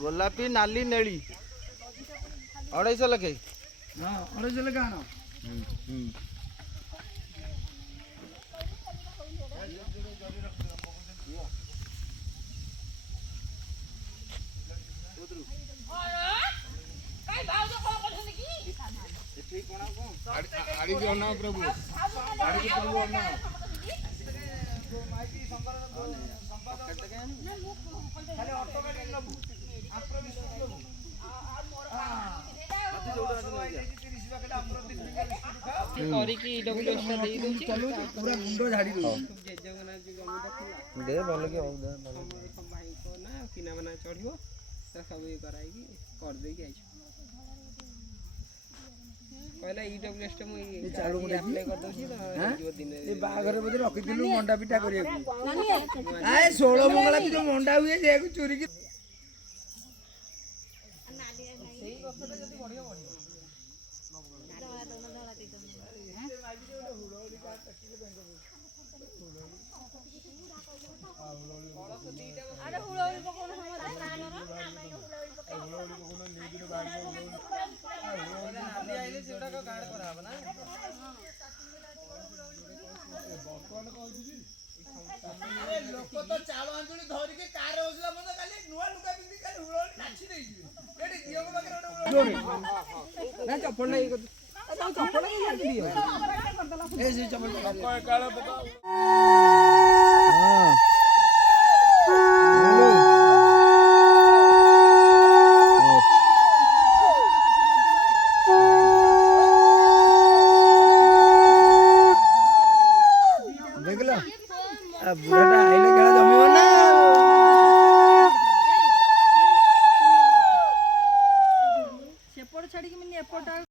गोलापी नाली नेली 250 लखे। हाँ 250 लखे आना। आड़ी भी अना प्रभु आड़ी की प्रभु अना खाली ऑटोमेटिक नबु आपरो विश्वास नबु अति जोड़ा आज नहीं 30 पैकेट आपरो 30 पैकेट करी की डब्ल्यूएस टा देई दोची चलो पूरा मुंडो झाड़ी दो जगन्नाथ जी गमीटा दे भले के हो दे भले भाई को ना किना बना चढ़ियो सब ये कराई की कर दे के आइछ पहला ईडब्ल्यूएस टा मुई चालू अप्लाई कर दोची तो जो दिन ए बाघर बदे रखि दिलु मंडा पिठा करिया आए 16 मंगला भी जो मंडा हुए जे को चोरी की सही गपटा जदी बढ़िया बढ़िया धला धला दे तुम हैं हुलोली का टक्की बैंक अरे हुलोली पकोन हम हुलोली पकोन नी दिन बाद आदि आइले सेटा का गाड करा हबना बर्तमान कहू जी अरे लोक तो चालो आंजुली धरि के कार होसला मते खाली नुवा लुका पिंदी खाली हुलोली नाची देई दिबे एडी दियो को बाके ना चप्पल नहीं को चप्पल नहीं यार दियो ए से चप्पल काला पका हां देखला अब बुढ़ाटा आइले केला जमियो ना सेपड़ छाड़ी के मिनी एपड़